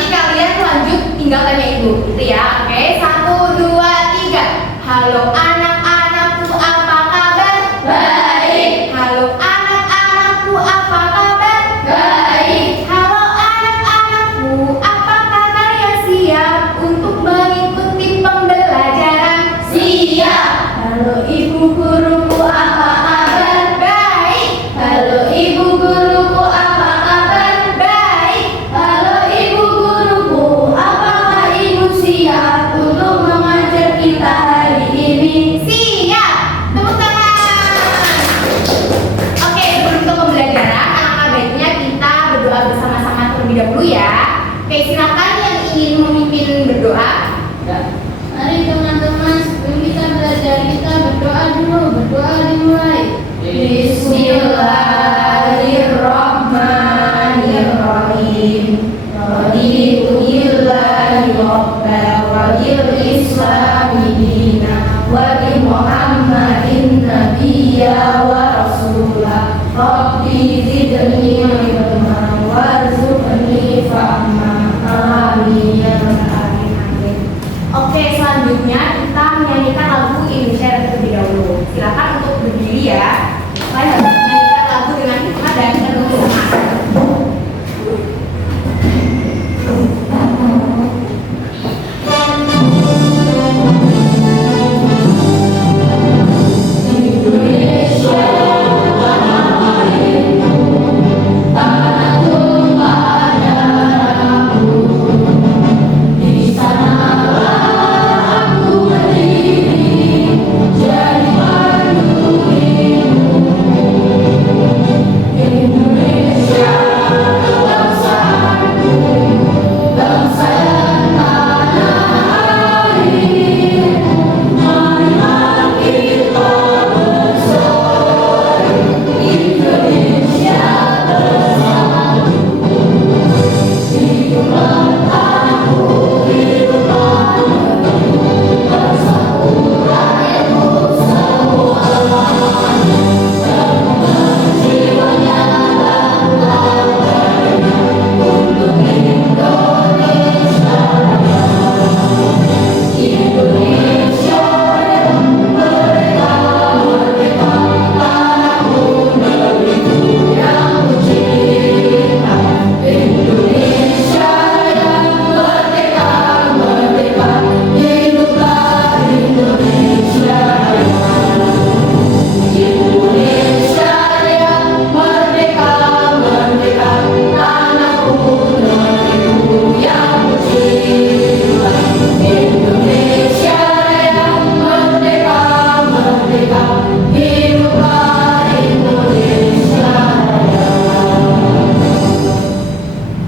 Nanti kalian lanjut tinggal tanya ibu, gitu ya. Oke, 1, 2, 3. Halo anak-anakku, apa kabar? Baik. Halo anak-anakku, apa kabar? Baik. Halo anak-anakku, apakah kalian siap untuk mengikuti pembelajaran? Siap. Halo ibu guruku, apa kabar? Baik. Halo ibu guruku, apa kabar? Baik. Halo ibu guruku, apakah ibu siap untuk mengajar kita hari ini? Siap. Tepuk tangan. Oke, sebelum ke pembelajaran, alangkah baiknya kita berdoa bersama-sama terlebih dahulu ya. Oke, silakan yang ingin memimpin berdoa. Mari teman-teman, sebelum kita belajar, kita berdoa dulu. Berdoa dimulai. Bismillahirrahmanirrahim. Raditu billahi rabban wa bil islami dinan wa bi Muhammadin nabiyya wa rasulah. Rabbi zidni ilman warzuqni fahma. Amin ya rabbal alamin. Oke, selanjutnya kita menyanyikan lagu Indonesia terlebih dahulu. Silakan untuk berdiri ya. Kalian harus menyanyikan lagu dengan hikmat dan penuh semangat.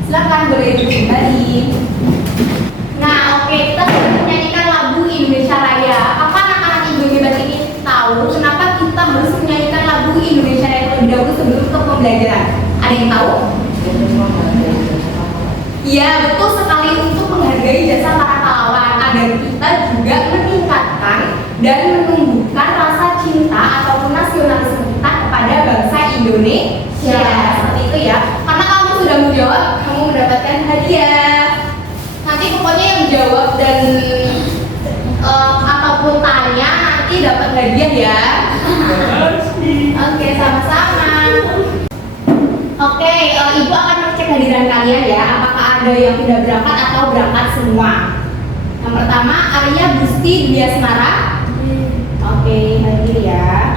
Silakan boleh duduk kembali. Nah, oke, kita sudah menyanyikan lagu Indonesia Raya. Apa anak-anak ibu hebat ini tahu kenapa kita harus menyanyikan lagu Indonesia Raya terlebih dahulu sebelum ke pembelajaran? Ada yang tahu? Iya, betul sekali, untuk menghargai jasa para pahlawan agar kita juga meningkatkan dan menumbuhkan rasa cinta ataupun nasionalisme kita kepada bangsa Indonesia. Seperti itu ya. Karena kamu sudah menjawab, kamu mendapatkan hadiah. Nanti pokoknya yang jawab dan apapun tanya nanti dapat hadiah ya. Oke, sama-sama. Oke, ibu akan mengecek hadiran kalian ya. Apakah ada yang sudah berangkat atau berangkat semua? Yang pertama, Arya Gusti Dwi Asmara. Oke, hadir ya.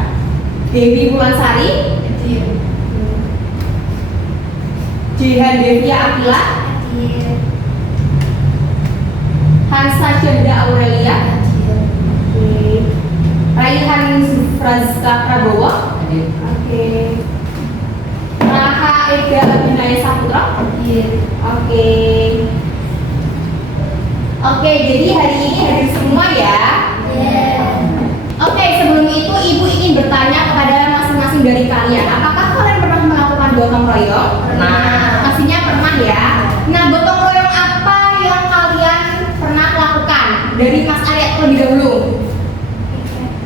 Dewi Bulansari. Jihan Devia Akila. Hansa Syahda Aurelia. Raihan Zufrazka Prabowo. Oke. Raha Ega Abinaya Saputra. Oke. Oke, jadi hari ini hadir semua ya. Oke, sebelum itu ibu ingin bertanya kepada masing-masing dari kalian. Apakah kalian pernah melakukan gotong royong? Pernah. Pastinya pernah ya. Nah, gotong royong apa yang kalian pernah lakukan? Dari Mas Arya terlebih dahulu.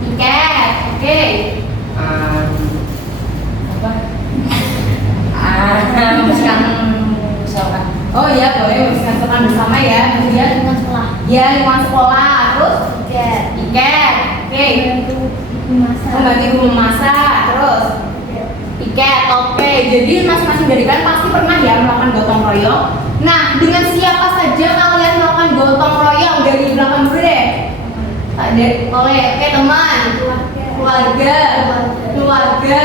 Tiket. Oke. Misalkan Oh iya, boleh. membersihkan sekolah bersama ya. Kemudian lingkungan sekolah. ya lingkungan sekolah, terus Tiket. tiket. Oke. Membantu ibu masak. Membantu ibu memasak, terus tiket. Oke. Jadi masing-masing dari kalian pasti pernah ya melakukan gotong royong. Nah, dengan siapa saja kalian melakukan gotong royong dari belakang dulu deh? Oleh teman, keluarga, keluarga.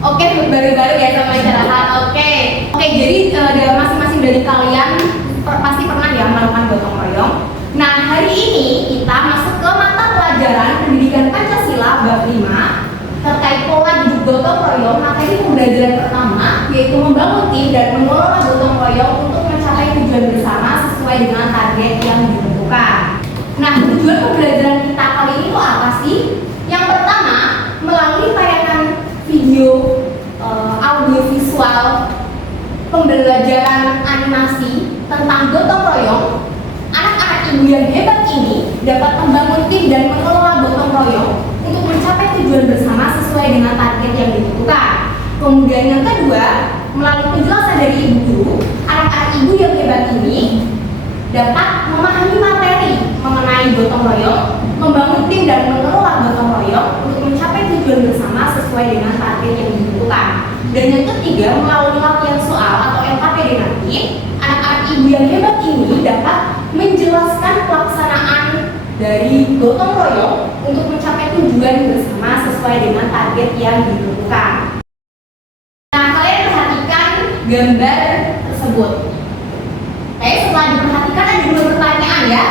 Oke, baru-baru ya sama masyarakat. Oke, jadi dari masing-masing dari kalian pasti pernah ya melakukan gotong royong. Nah, hari ini kita masuk ke mata pelajaran pendidikan Pancasila bab 5 terkait pola hidup gotong royong. Materi pembelajaran pertama yaitu membangun tim dan mengelola gotong royong untuk mencapai tujuan bersama sesuai dengan target yang ditentukan. Nah, tujuan pembelajaran kita kali ini tuh apa sih? Yang pertama, melalui tayangan video, audio visual, pembelajaran animasi tentang gotong royong, anak-anak ibu yang hebat ini dapat membangun tim dan mengelola gotong royong untuk mencapai tujuan bersama sesuai dengan target yang ditentukan. Kemudian yang kedua, melalui penjelasan dari ibu guru, anak-anak ibu yang hebat ini dapat memahami materi mengenai gotong royong, membangun tim dan mengelola gotong royong untuk mencapai tujuan bersama sesuai dengan target yang ditentukan. Dan yang ketiga, melalui latihan soal atau LKPD nanti, anak-anak ibu yang hebat ini dapat menjelaskan pelaksanaan dari gotong royong untuk mencapai tujuan bersama sesuai dengan target yang ditentukan. Nah, kalian perhatikan gambar tersebut. Setelah diperhatikan ada dua pertanyaan ya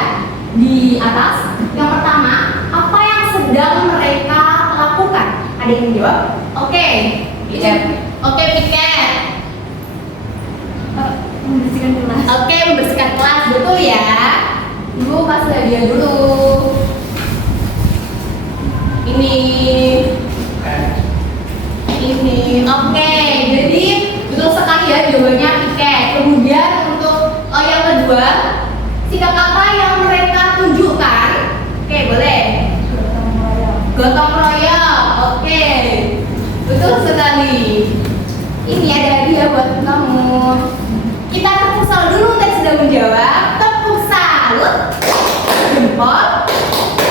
di atas. Yang pertama, apa yang sedang mereka lakukan? Ada yang jawab? Oke, piket. Oke, piket. Membersihkan kelas. Oke, membersihkan kelas, betul ya. Ibu kasih hadiah dulu. Ini. Oke, jadi betul sekali ya jawabannya piket. Kemudian untuk yang kedua, sikap apa yang mereka tunjukkan? Oke, boleh. Gotong royong. Oke, betul sekali. Ini ada hadiah buat kamu. Kita tepuk salut dulu untuk sudah menjawab. Tepuk salut. Jempol.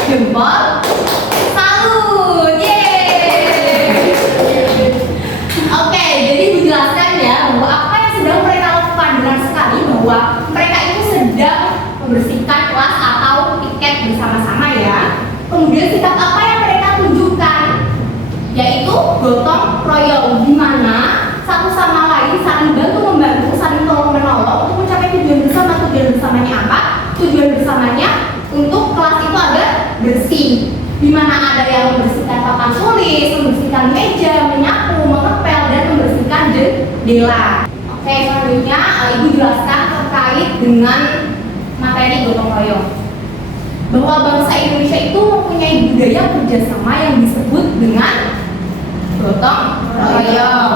Jempol. Salut. Yeay. Oke, jadi dijelaskan ya bahwa apa yang sedang mereka lakukan, benar sekali bahwa mereka itu sedang membersihkan kelas atau piket bersama-sama ya. Kemudian sikap apa yang mereka tunjukkan? Yaitu gotong royong, di mana satu sama lain saling bantu-membantu, saling tolong-menolong untuk mencapai tujuan bersama. Tujuan bersamanya apa? Tujuan bersamanya untuk kelas itu agar bersih. Di mana ada yang membersihkan papan tulis, membersihkan meja, menyapu, mengepel, dan membersihkan jendela. Oke, selanjutnya Ibu jelaskan terkait dengan materi gotong royong. Bahwa bangsa Indonesia itu mempunyai budaya kerjasama yang disebut dengan gotong royong.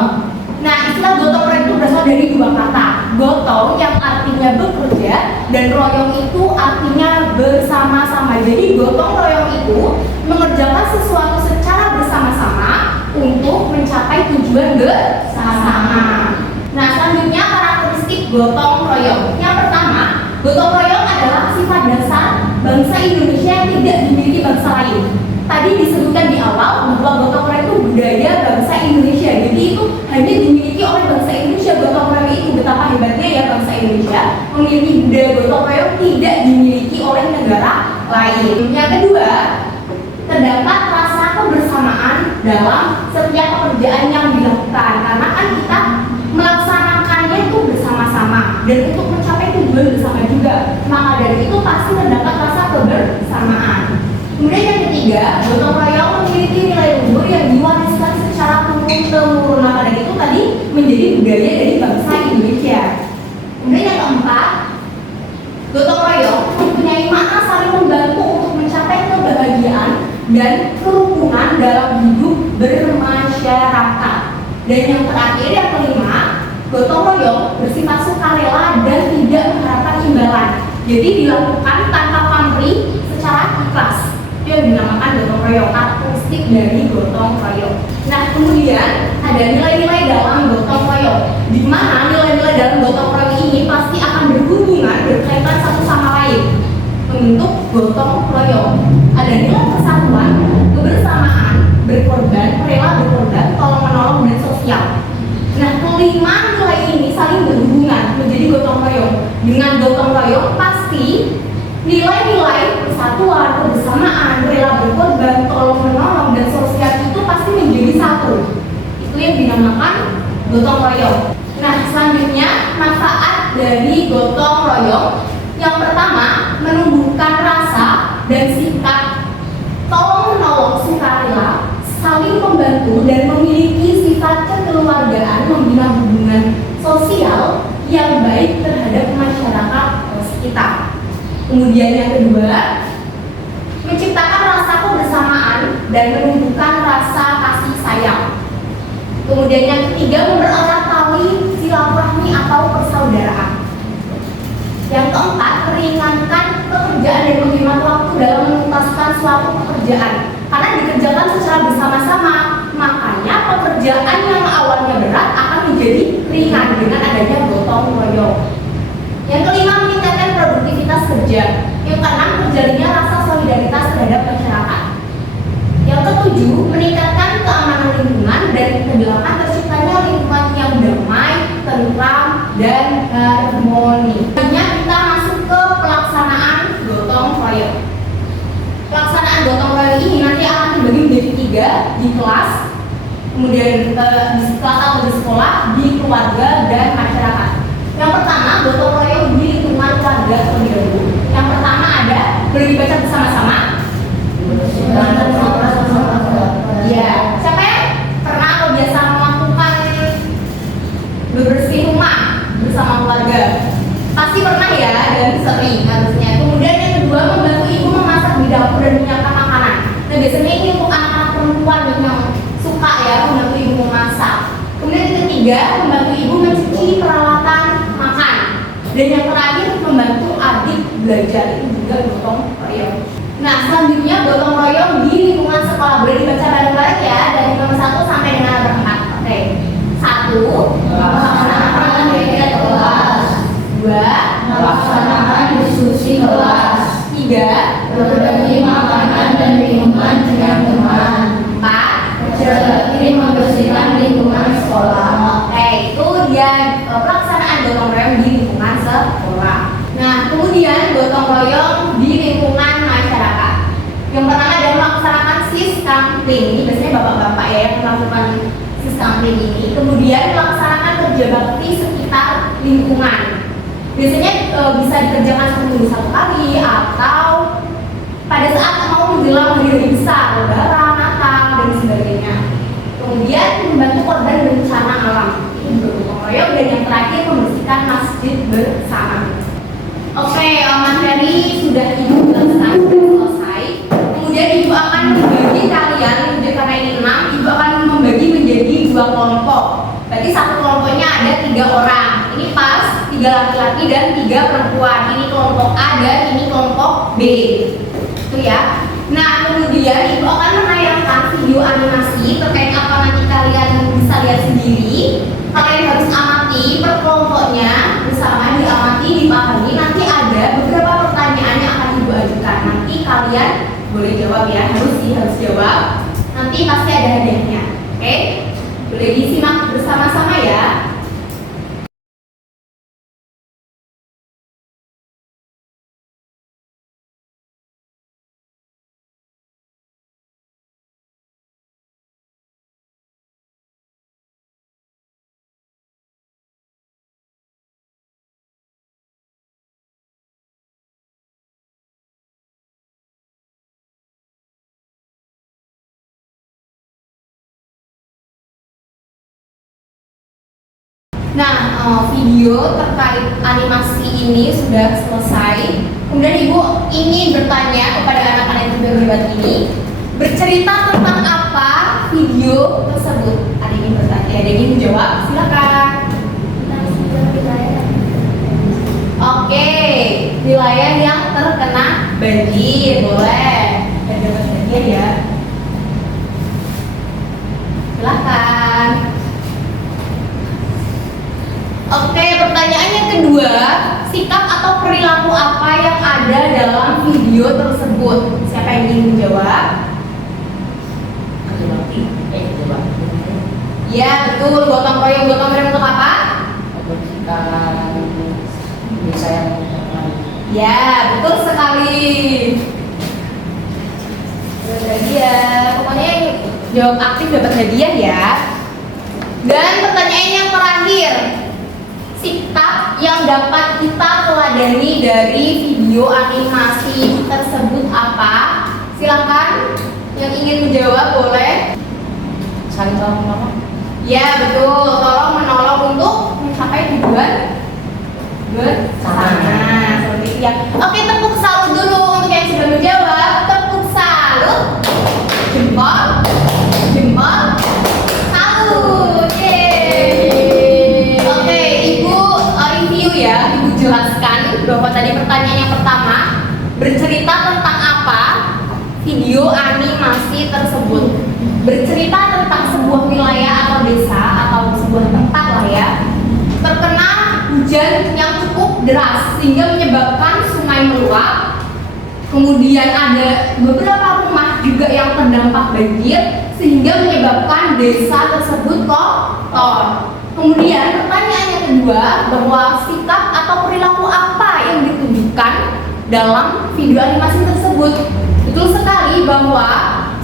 Nah, istilah gotong royong itu berasal dari dua kata. Gotong yang artinya bekerja dan royong itu artinya bersama-sama. Jadi gotong royong itu mengerjakan sesuatu secara bersama-sama untuk mencapai tujuan bersama. Nah, selanjutnya karakteristik gotong royong. Yang pertama, gotong royong adalah sifat dasar bangsa Indonesia yang tidak dimiliki bangsa lain. Tadi disebutkan di awal bahwa gotong royong itu budaya bangsa Indonesia. Jadi itu hanya dimiliki oleh bangsa Indonesia. Gotong royong itu betapa hebatnya ya bangsa Indonesia memiliki budaya gotong royong tidak dimiliki oleh negara lain. Yang kedua, terdapat rasa kebersamaan dalam setiap pekerjaan yang dilakukan karena kan kita melaksanakannya itu bersama-sama dan untuk mencapai tujuan bersama juga. Maka dari itu pasti terdapat rasa kebersamaan. Kemudian yang ketiga, gotong royong memiliki nilai luhur yang diwariskan secara turun-temurun. Maka dari itu tadi menjadi budaya dari bangsa Indonesia. Kemudian yang keempat, gotong royong mempunyai makna saling membantu untuk mencapai kebahagiaan dan kerukunan dalam hidup bermasyarakat. Dan yang terakhir, yang kelima, gotong royong bersifat sukarela dan tidak mengharapkan imbalan. Jadi dilakukan tanpa pamrih secara ikhlas. Itu yang dinamakan gotong royong, karakteristik dari gotong royong. Nah, kemudian ada nilai-nilai dalam gotong royong, di mana nilai-nilai dalam gotong royong ini pasti akan berhubungan, berkaitan satu sama lain membentuk gotong royong. Ada nilai persatuan, kebersamaan, berkorban, rela berkorban, tolong menolong, dan sosial. Nah, kelima nilai ini saling berhubungan menjadi gotong royong. Dengan gotong royong pasti nilai-nilai persatuan, kebersamaan, rela berkorban, tolong menolong, dan sosial itu pasti menjadi satu. Itu yang dinamakan gotong royong. Nah, selanjutnya manfaat dari gotong royong. Yang pertama, menumbuhkan rasa dan sikap tolong menolong, sukarela, saling membantu, dan memiliki sifat kekeluargaan, membina hubungan sosial yang baik terhadap masyarakat sekitar. Kemudian yang kedua, menciptakan rasa kebersamaan dan menumbuhkan rasa kasih sayang. Kemudian yang ketiga, mempererat tali silaturahmi atau persaudaraan. Yang keempat, meringankan pekerjaan dan menghemat waktu dalam menuntaskan suatu pekerjaan. Karena dikerjakan secara bersama-sama, makanya pekerjaan yang awalnya berat akan menjadi ringan dengan adanya gotong royong. Yang kelima, meningkatkan produktivitas kerja. Yang keenam, terjalinnya rasa solidaritas terhadap masyarakat. Yang ketujuh, meningkatkan keamanan lingkungan, dan kedelapan, terciptanya lingkungan yang damai, tentram, dan harmoni. Selanjutnya kita masuk ke pelaksanaan gotong royong. Pelaksanaan gotong royong ini nanti akan dibagi menjadi 3 di kelas, kemudian di kelas atau di sekolah, di keluarga, dan masyarakat. Yang pertama, gotong royong di lingkungan keluarga terlebih dahulu. Yang pertama ada, boleh dibaca bersama-sama? Ya, siapa yang pernah atau biasa melakukan bebersih rumah bersama keluarga? Pasti pernah ya, dan sering harusnya. Kemudian yang kedua, membantu ibu memasak di dapur dan menyiapkan makanan. Nah, biasanya ini untuk anak-anak perempuan yang suka ya membantu ibu memasak. Kemudian yang ketiga, membantu ibu mencuci peralatan makan. Dan yang terakhir, membantu adik belajar. Itu juga gotong royong. Nah, selanjutnya gotong royong di lingkungan sekolah. Boleh dibaca bareng-bareng ya, dari nomor 1 sampai dengan nomor 4. Oke. 1, melaksanakan kegiatan kelas. 2, melaksanakan diskusi kelas. 3, berbagi makanan dan minuman dengan teman. 4, menjadi membersihkan lingkungan sekolah. Oke, itu dia pelaksanaan gotong royong di lingkungan sekolah. Nah, kemudian gotong royong di lingkungan masyarakat. Yang pertama adalah melaksanakan siskampling. Ini biasanya bapak-bapak ya yang melakukan siskampling ini. Kemudian melaksanakan kerja bakti sekitar lingkungan. Biasanya bisa dikerjakan seminggu 1 kali atau pada saat mau menjelang hari besar, Lebaran, Natal, dan sebagainya. Kemudian membantu korban bencana alam. Ini juga gotong royong. Dan yang terakhir, membersihkan masjid bersama. Oke, materi sudah ibu jelaskan, sudah selesai. Kemudian ibu akan membagi kalian, karena ini 6, ibu akan membagi menjadi 2 kelompok. Berarti satu kelompoknya ada 3 orang. Ini pas 3 laki-laki dan 3 perempuan. Ini kelompok A dan ini kelompok B. Itu ya. Nah, kemudian ibu akan menayangkan video animasi terkait apa nanti kalian bisa lihat sendiri. Kalian harus amati per kelompoknya bersama, diamati, dipahami. Nanti ada beberapa pertanyaan yang akan ibu ajukan. Nanti kalian boleh jawab ya, harus jawab. Nanti pasti ada hadiahnya. Oke? Boleh disimak bersama-sama ya. Nah, video terkait animasi ini sudah selesai. Kemudian ibu ingin bertanya kepada anak-anak yang sudah lewat ini, bercerita tentang apa video tersebut? Ada yang ingin bertanya, ada yang ingin menjawab? Silakan. Oke, wilayah yang terkena banjir, boleh. Dan hadiah ya. Silahkan. Oke, pertanyaan yang kedua, sikap atau perilaku apa yang ada dalam video tersebut? Siapa yang ingin menjawab? Ya, betul. Gotong royong untuk apa? Membersihkan desa yang Ya, betul sekali. Dapat hadiah. Pokoknya yang jawab aktif dapat hadiah ya. Dan pertanyaan yang terakhir, sikap yang dapat kita teladani dari video animasi tersebut apa? Silakan yang ingin menjawab boleh. saling tolong menolong. Ya betul, tolong menolong untuk mencapai tujuan bersama. Seperti itu ya. Oke, tepuk salut dulu untuk yang sudah menjawab. Tepuk salut. Jempol, jempol, salut. Yeay. Oke, Ibu review ya. Ibu jelaskan bahwa tadi pertanyaan yang pertama bercerita tentang apa? Video animasi tersebut bercerita tentang sebuah wilayah atau desa atau sebuah tempat lah ya, terkena hujan yang cukup deras sehingga menyebabkan sungai meluap. Kemudian ada beberapa rumah juga yang terdampak banjir sehingga menyebabkan desa tersebut kotor. Kemudian pertanyaan yang kedua, bahwa sikap atau perilaku apa yang ditunjukkan dalam video animasi tersebut. Betul sekali bahwa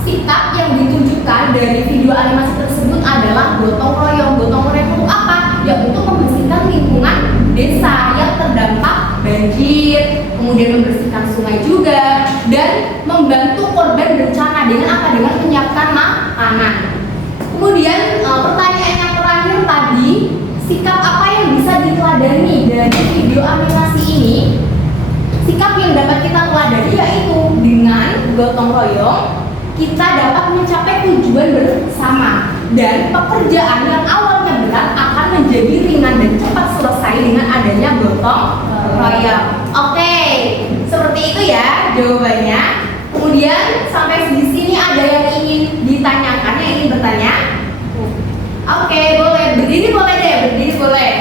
sikap yang ditunjukkan dari video animasi tersebut adalah gotong royong. Gotong royong untuk apa? Ya untuk membersihkan lingkungan desa yang terdampak banjir, kemudian membersihkan sungai juga, dan membantu korban bencana dengan apa? Dengan menyiapkan makanan. Kemudian pertanyaan yang terakhir tadi, sikap apa yang bisa diteladani dari video animasi ini? Sikap yang dapat kita teladani yaitu dengan gotong royong kita dapat mencapai tujuan bersama, dan pekerjaan yang awalnya berat akan menjadi ringan dan cepat selesai dengan adanya gotong royong. Oke, seperti itu ya jawabannya. Kemudian sampai di sini ada yang ingin ditanyakan, yang ingin bertanya? Oke, boleh berdiri, boleh deh, berdiri boleh.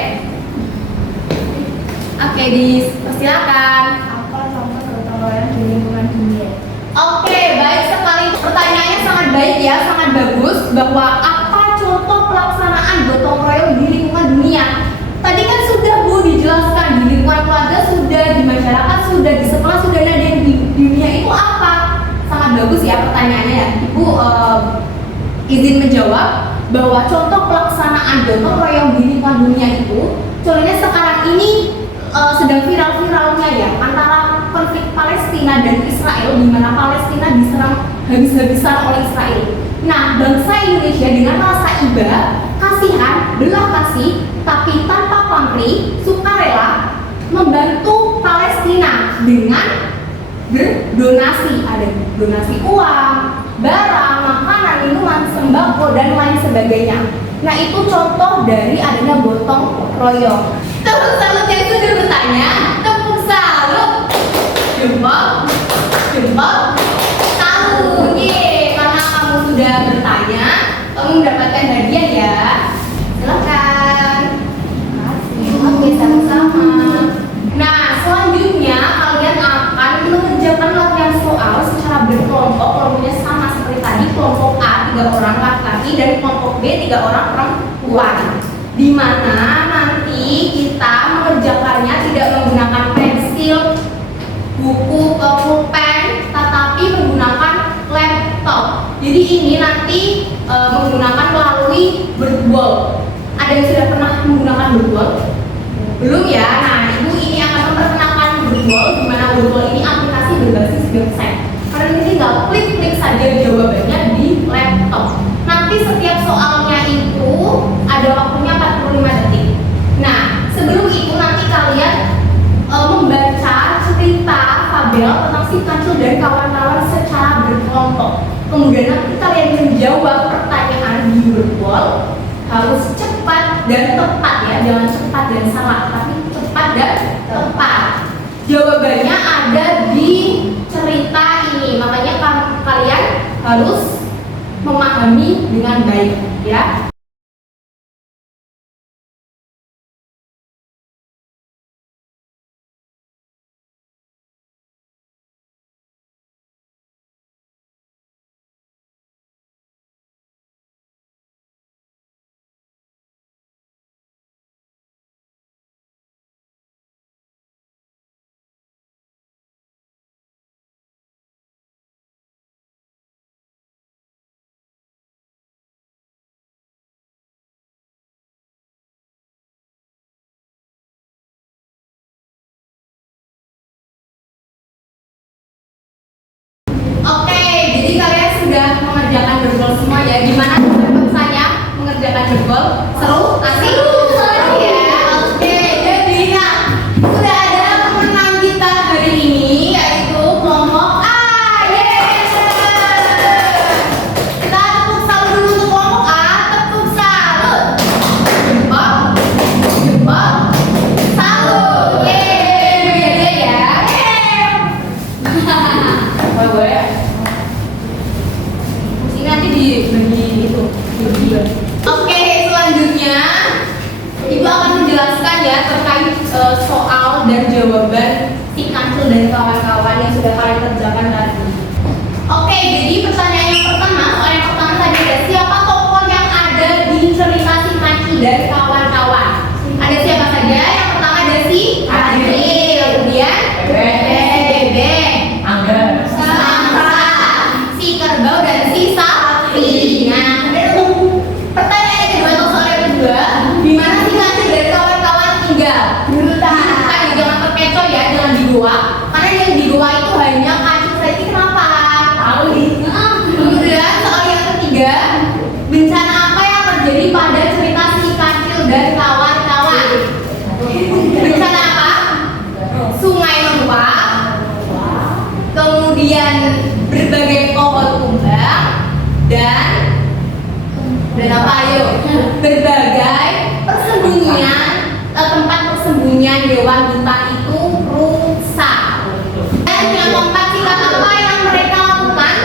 Oke, dipersilakan. Apa contoh gotong royong di lingkungan dunia? Oke, baik sekali. Pertanyaannya sangat baik ya, sangat bagus. Bahwa apa contoh pelaksanaan gotong royong di lingkungan dunia? Tadi kan sudah Bu dijelaskan, di lingkungan keluarga sudah, di masyarakat sudah, di sekolah sudah, ada yang di dunia itu apa? Sangat bagus ya pertanyaannya ya. Ibu izin menjawab bahwa contoh pelaksanaan gotong royong di lingkungan dunia itu, contohnya sekarang ini sedang viral-viralnya ya, antara konflik Palestina dan Israel, di mana Palestina diserang habis-habisan oleh Israel. Nah, bangsa Indonesia dengan rasa iba, kasihan, belah kasih, tapi tanpa pamrih, sukarela membantu Palestina dengan berdonasi, ada donasi uang, barang, makanan, minuman, sembako, dan lain sebagainya. Nah, itu contoh dari adanya gotong royong. Tepuk salut yang sudah bertanya, tepuk salut, jempol, jempol, salut. Karena kamu sudah bertanya, kamu mendapatkan hadiah ya. Silakan. Oke, sama-sama. Nah, selanjutnya kalian akan mengerjakan latihan soal secara berkelompok. Kelompoknya sama seperti tadi, kelompok A 3 orang laki-laki dan kelompok B 3 orang perempuan. Di mana nanti kita mengerjakannya tidak menggunakan pensil, buku, pulpen, tetapi menggunakan laptop. Jadi ini nanti menggunakan melalui Word. Ada yang sudah pernah menggunakan Word? Belum ya? Nah, Ibu ini akan memperkenalkan Word, di mana Word ini aplikasi berbasis website. Kalian tinggal klik-klik saja jawabannya di laptop. Nanti setiap soalnya itu ada waktunya 45 detik. Nah, sebelum itu nanti kalian membaca cerita fabel tentang si kancil dan kawan-kawan secara berkelompok. Kemudian nanti kalian menjawab pertanyaan di Word harus cepat dan tepat ya, jangan cepat dan salah, tapi cepat dan tepat. Jawabannya ada di cerita ini, makanya kalian harus memahami dengan baik, ya. Oke, jadi kalian sudah mengerjakan jebol semua ya. Gimana rasanya mengerjakan jebol? Seru? Asik? Seru ya. Oke, jadi nah, sudah ada pemenang kita hari ini yaitu kelompok A. Yes. Kita tepuk salut dulu untuk kelompok A. Tepuk salut. Jempol, jempol, salut. Yeay, ya. Boleh. Ini nanti dibagi itu. Oke, selanjutnya Ibu akan menjelaskan ya terkait soal dan jawaban si Kancil dan kawan-kawan yang sudah kalian kerjakan tadi. Oke, jadi pertanyaan yang pertama, soal yang pertama tadi ada siapa tokoh yang ada di cerita si Kancil dan kawan-kawan? Ada siapa saja? Yang pertama ada si Adil, kemudian Bebek, Angga. si kerbau dan si sapi. Nah, pertanyaan yang kedua atau soal yang kedua, di mana si Kancil dan kawan-kawan tinggal? Kan jangan terkecoh ya, jangan di goa. Karena yang di goa itu hanya Kancil saja. Kenapa? Tahu nih. Kemudian soal yang ketiga, bencana apa yang terjadi pada cerita si Kancil dan kawan-kawan? Bencana apa? Sungai meluap. Kemudian berbagai pohon tumbang dan apa ayo? Berbagai persembunyian tempat persembunyian dewan hutan itu rusak. Dan yang keempat sikap apa yang mereka lakukan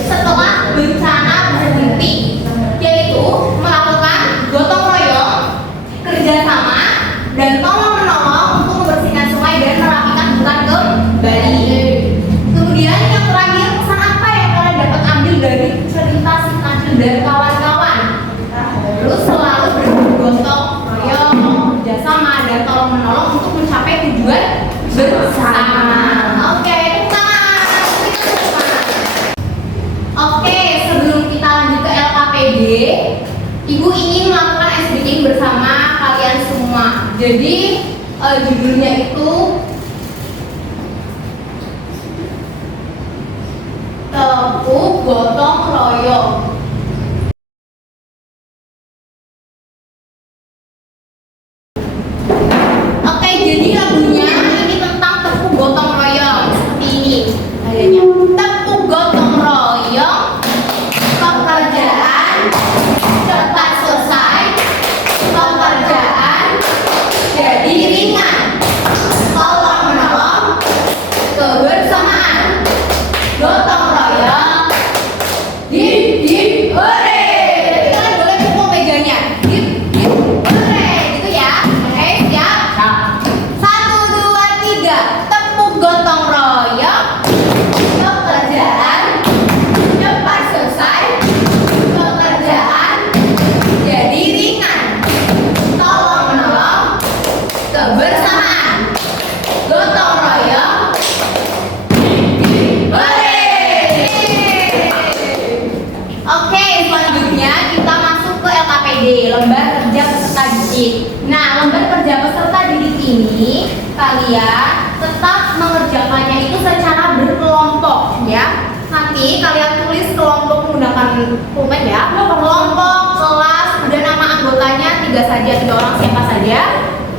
setelah bencana berhenti, yaitu melakukan gotong royong, kerjasama, dan tolong menolong untuk membersihkan sungai dan merapikan hutan kembali. Kemudian yang terakhir, pesan apa yang kalian dapat ambil dari cerita si Kancil dan kawan-kawan? Terus selalu bergotong royong, kerjasama, dan tolong menolong untuk mencapai tujuan bersama. Oke, oke, sebelum kita lanjut ke LKPD, Ibu ingin melakukan SBK bersama kalian semua. Jadi judulnya itu tepuk gotong royong. Oke, jadi lagunya ini tentang tepuk gotong royong seperti ini. Adanya tepuk gotong royong, pekerjaan cepat selesai, pekerjaan jadi ringan, tolong menolong, kebersamaan, gotong royong, hip hore. Kalian boleh pukul mejanya, hip hore, gitu ya. Oke, siap? 1, 2, 3, tepuk gotong royong, pekerjaan cepat selesai, pekerjaan jadi ringan, tolong menolong, kebersamaan, gotong royong, hore. Oke, selanjutnya kita masuk ke LKPD, lembar kerja peserta didik. Nah, lembar kerja peserta didik ini kalian tetap mengerjakannya itu secara berkelompok ya. Nanti kalian tulis kelompok menggunakan pulpen ya. Kelompok, kelas, kemudian nama anggotanya 3 saja, 3 orang siapa saja.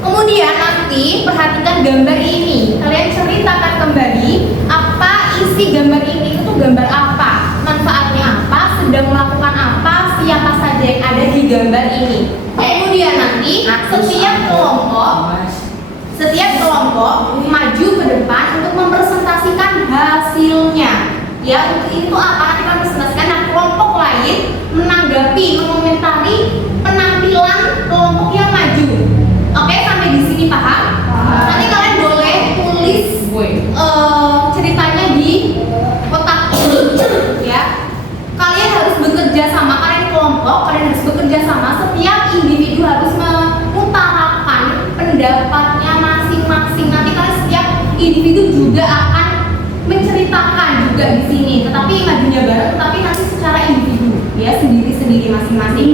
Kemudian nanti perhatikan gambar ini. Kalian ceritakan kembali apa isi gambar ini, itu gambar apa, manfaatnya apa, sedang melakukan apa, siapa saja yang ada di gambar ini. Kemudian nanti setiap kelompok maju ke depan untuk mempresentasikan hasilnya. Ya, untuk itu apa? Kita presentasikan. Nah, kelompok lain menanggapi, mengomentari penampilan kelompok yang maju. Oke, sampai di sini paham? Nanti kalian boleh tulis ceritanya di kotak ini, ya. Kalian harus bekerja sama, kalian kelompok, kalian harus bekerja sama. Setiap individu harus mengutarakan pendapatnya masing-masing. Nanti kalian setiap individu juga akan menceritakan juga di sini, tetapi majunya bareng, tetapi nanti secara individu, ya, sendiri-sendiri masing-masing.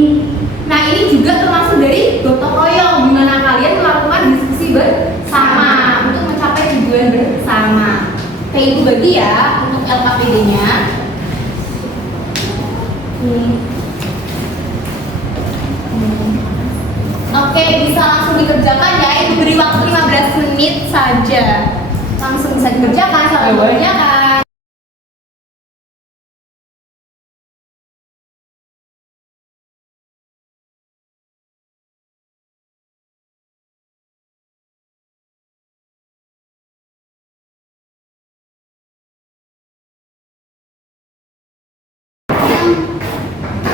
Nah, ini juga termasuk dari gotong royong, di mana kalian melakukan diskusi bersama untuk mencapai tujuan bersama. Kayak itu bagi ya untuk LKPD-nya. Oke, bisa langsung dikerjakan ya. Itu beri waktu 15 menit saja. Langsung bisa dikerjakan, selamat mengerjakan.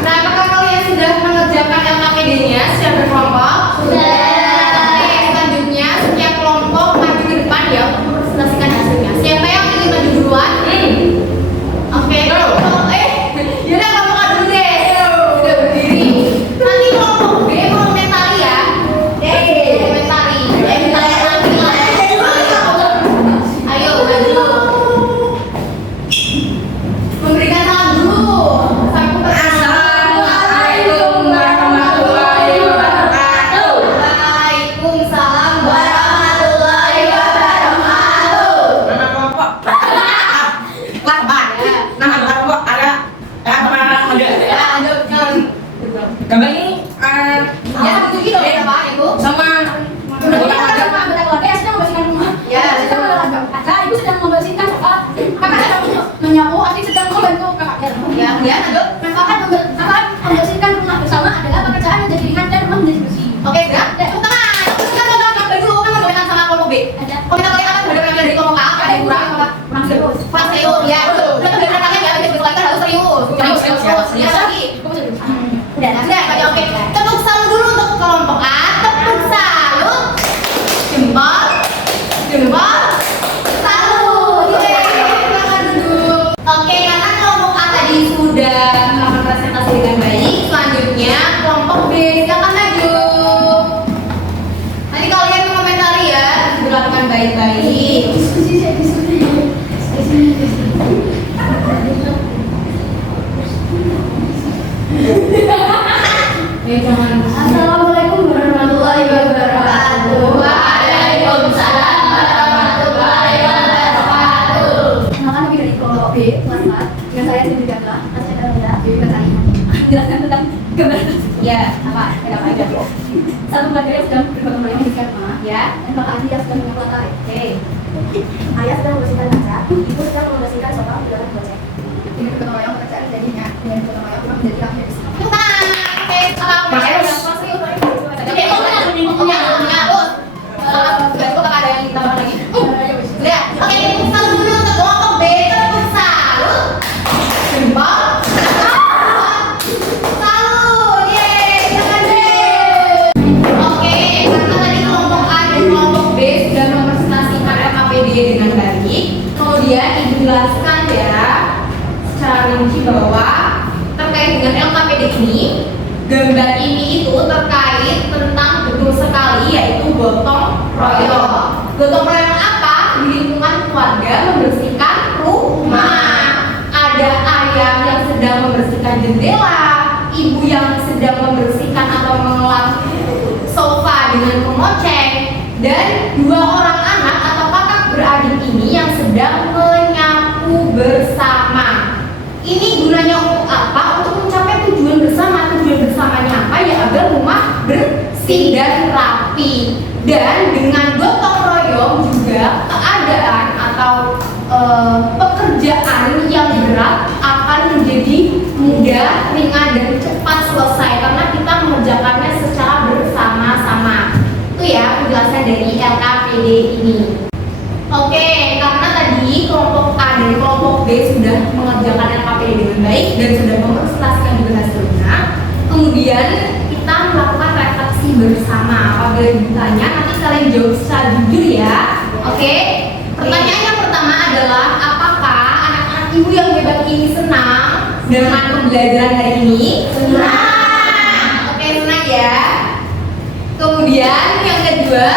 Nah, apakah kalian sudah mengerjakan LKPD-nya secara berkelompok? Sudah. Oke, selanjutnya setiap kelompok maju ke depan ya untuk mempresentasikan hasilnya. Siapa yang ingin maju duluan? Oke, yaudah kelompok A dulu deh. Sudah berdiri. Nanti kelompok B komentari ya. Komentari. Ayo maju. Memberikan salam dulu. Assalamualaikum warahmatullahi wabarakatuh. Waalaikumsalam warahmatullahi wabarakatuh. Nama kelompok. Nama kelompok ada apa ada? Gambar ini Ya, itu gitu ya, Pak, itu. sama Ya, Ibu sedang membersihkan soal kakak sedang menyapu, adik sedang membantu kakaknya. ya, kemudian lanjut. Kakak membersihkan rumah bersama adalah pekerjaan yang jadi ringan dan rumah menjadi bersih. Oke, gerak. Tepuk tangan. Kita mau gambar dulu, kan komentar sama kelompok B. Ada. Komentar kalian akan berbeda dari kelompok A, ada yang kurang apa? Kurang serius. Kurang serius, ya. Udah berbeda kalian ya, ada yang harus serius. Serius lagi. Udah, Sudah, oke. Tepuk salut dulu untuk kelompok A. Tepuk salut. Jempol. Jempol. Salut. Yeay, silakan duduk. Oke, karena kelompok A tadi sudah melakukan presentasi dengan baik, selanjutnya kelompok B silakan maju. Nanti kalian mengomentari ya, dilakukan baik-baik. Assalamualaikum warahmatullahi wabarakatuh. Waalaikumsalam warahmatullahi wabarakatuh. Kenalkan kami dari kelompok B, kelas 4. Dengan saya Cindy Gabla, Asyik Alhamdulillah, Dewi Batari. Jelaskan tentang gambar. Ya, apa? Kenapa aja? Satu keluarga yang sedang bergotong royong membersihkan rumah, Ya. dan kakak adik yang sedang menyapu lantai. Oke. Ayah sedang membersihkan kaca, ibu sedang membersihkan sofa di dalam gocek. Dengan gotong royong pekerjaan jadinya, dengan gotong royong rumah menjadi rapi dan bersih. Tepuk tangan. Oke, apa? Mas Eros. Oke, punya. Terus. Bantu kakak ada yang ditambah lagi. Udah. Oke, tepuk salut dulu untuk kelompok B. Tepuk salut. Jempol. Salut. Yeay, silakan deh. Oke, karena tadi kelompok A dan kelompok B sudah mempresentasikan LKPD dengan baik, kemudian Ibu jelaskan ya secara rinci bahwa terkait dengan LKPD ini, gambar ini itu terkait tentang betul sekali yaitu gotong royong. Gotong royong apa? Di lingkungan keluarga membersihkan rumah. Ada ayah yang sedang membersihkan jendela, ibu yang sedang membersihkan atau mengelap sofa dengan pemoceng, dan dua orang anak atau kakak beradik ini yang sedang menyapu bersama. Ini gunanya untuk apa? Untuk mencapai tujuan bersama. Tujuan bersamanya apa? Ya agar rumah bersih dan rapi. Dan dengan gotong royong juga keadaan atau pekerjaan yang berat akan menjadi mudah, ringan, dan cepat selesai karena kita mengerjakannya secara bersama-sama. Itu ya penjelasan dari LKPD ini. Oke, karena tadi kelompok A dan kelompok kelompok B sudah mengerjakan LKPD dengan baik dan sudah mempresentasikan juga hasilnya, kemudian kita melakukan refleksi bersama. Apabila ditanya, nanti kalian jawab secara jujur ya. Oke? Pertanyaan yang pertama adalah, apakah anak-anak ibu yang hebat ini senang dengan pembelajaran hari ini? Senang. Oke, senang ya. Kemudian yang kedua,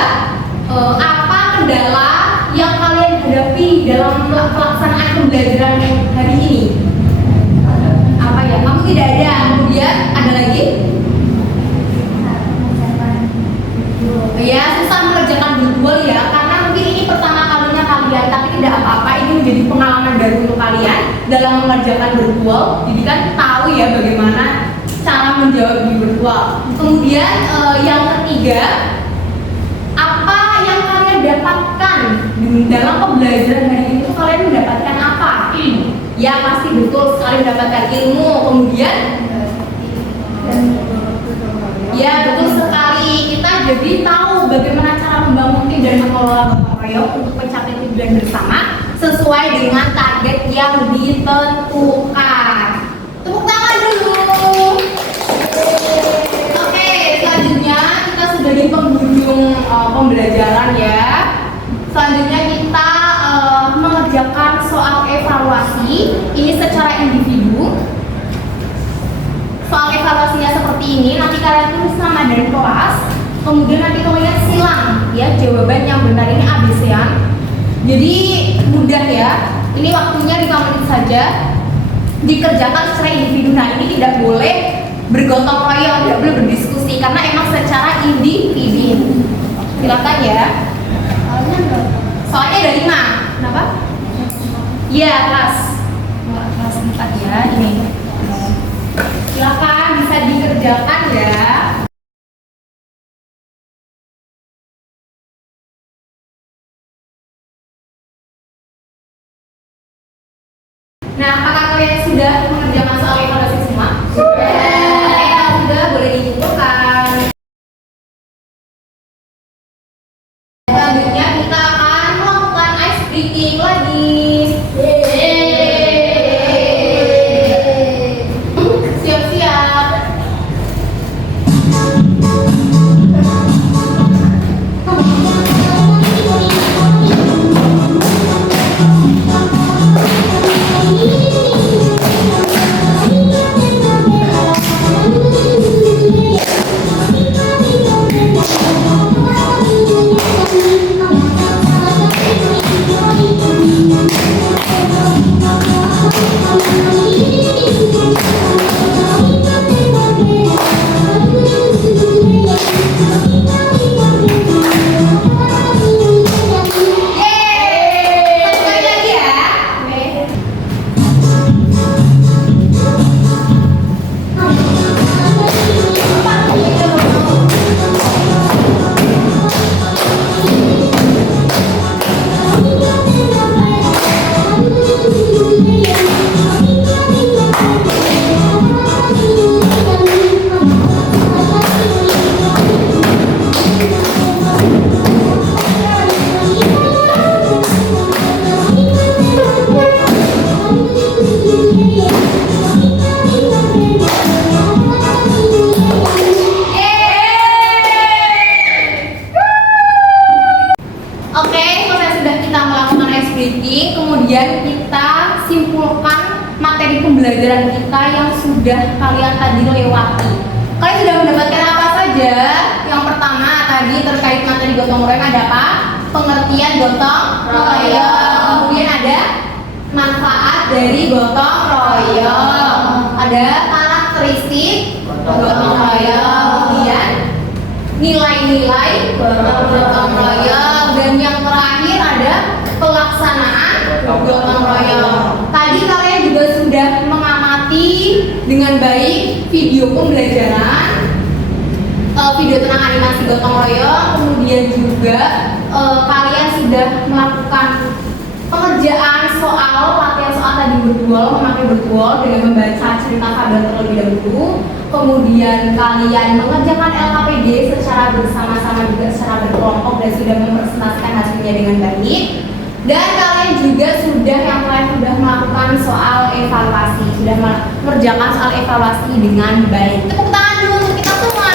apa kendala yang kalian hadapi dalam pelaksanaan pembelajaran hari ini? Apa ya? Kamu tidak ada. Kemudian ada lagi? Ya, susah mengerjakan virtual ya, karena mungkin ini pertama kalinya kalian, tapi tidak apa-apa, ini menjadi pengalaman baru untuk kalian dalam mengerjakan virtual. Jadi kan tahu ya bagaimana cara menjawab di virtual. Kemudian yang ketiga, apa yang kalian dapatkan dalam pembelajaran hari ini? Itu kalian mendapatkan apa? Ya pasti betul sekali mendapatkan ilmu. Kemudian ya betul sekali, kita jadi tahu bagaimana cara membangun tim dan mengelola gotong royong untuk mencapai tujuan bersama sesuai dengan target yang ditentukan. Tepuk tangan dulu. Oke, selanjutnya kita sudah di penghujung pembelajaran ya. Selanjutnya kita mengerjakan soal evaluasi ini secara individu. Soal evaluasinya seperti ini, nanti kalian tulis nama dan kelas, kemudian nanti kalian silang ya jawaban yang benar. Ini ABC-an, jadi mudah ya. Ini waktunya 5 menit saja, dikerjakan secara individu. Nah ini tidak boleh bergotong royong, tidak boleh berdiskusi karena emang secara individu. Silakan ya. Soalnya ada 5. Kenapa? Iya, kelas 4 ya ini. Silakan bisa dikerjakan ya. Nah, apakah kalian sudah mengerjakan soal evaluasi semua? Sudah. Kalau sudah, boleh dikumpulkan. Selanjutnya kita akan melakukan ice breaking lagi. Siap-siap. Sekali lagi ya. Oke, selesai sudah kita melakukan ice breaking, kemudian kita simpulkan materi pembelajaran kita yang sudah kalian tadi lewati. Kalian sudah mendapatkan apa saja? Yang pertama tadi terkait materi gotong royong ada apa? Pengertian gotong royong. Kemudian ada manfaat dari gotong royong. Ada karakteristik gotong royong. Kemudian nilai-nilai gotong royong. Dan yang terakhir ada pelaksanaan gotong royong. Tadi kalian juga sudah mengamati dengan baik video pembelajaran, video tentang animasi gotong royong. Kemudian juga kalian sudah melakukan pengerjaan soal, latihan soal tadi virtual, memakai virtual dengan membaca cerita fabel terlebih dahulu. Kemudian kalian mengerjakan LKPD secara bersama-sama juga secara berkelompok dan sudah mempresentasikan hasilnya dengan baik. Dan kalian juga sudah melakukan soal evaluasi, sudah mengerjakan soal evaluasi dengan baik. Tepuk tangan dulu untuk kita semua.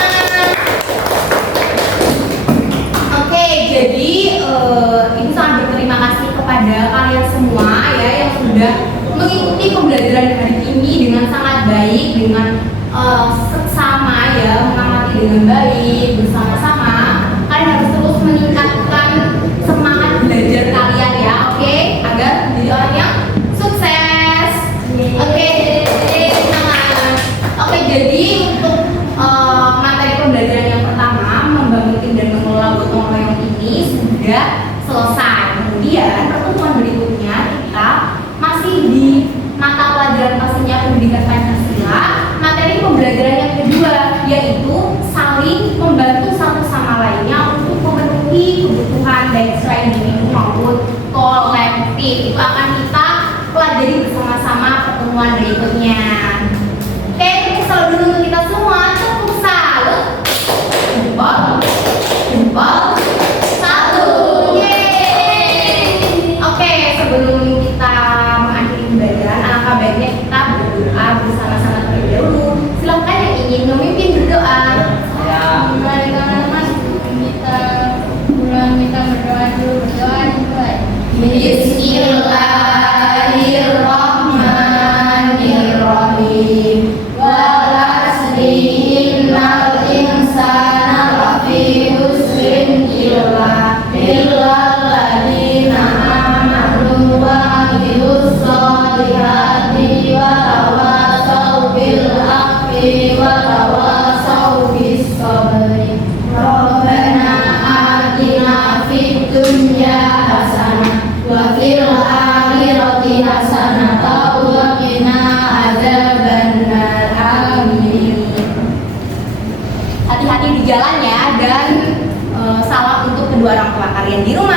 Oke, jadi ibu sangat berterima kasih kepada kalian semua ya yang sudah mengikuti pembelajaran hari ini dengan sangat baik, dengan seksama ya, mengamati dengan baik bersama-sama. Kalian harus terus meningkatkan semangat belajar kalian ya, oke? Agar menjadi orang yang sukses. Oke, semangat. Oke, jadi untuk materi pembelajaran yang pertama, membangun tim dan mengelola gotong royong ini sudah selesai. Kemudian pertemuan berikutnya kita masih di mata pelajaran pastinya pendidikan Pancasila. Materi pembelajaran yang kedua yaitu saling membantu satu sama lainnya untuk memenuhi kebutuhan baik secara individu maupun kolektif. Itu akan kita pelajari bersama-sama pertemuan berikutnya. Oke, tepuk salut dulu untuk kita semua. Tepuk salut. Jempol, jempol, salut. Yeay. Oke, sebelum kita mengakhiri pembelajaran, alangkah baiknya kita berdoa bersama-sama terlebih dahulu. Silakan yang ingin memimpin berdoa. Mulai teman-teman, kita berdoa dulu, berdoa dimulai. Bismillahirrahmanirrahim. Wal asri innal insana lafi khusrin illa alladziina aamanu wa 'amilus sholihati wa tawassaw bil haqqi wa tawassaw bis sabri. Rabbana atina fid dunya hasanah wa fil akhirati hasanah wa qina adzabannar. Amin. Hati-hati di jalan ya, dan salam untuk kedua orang tua kalian di rumah.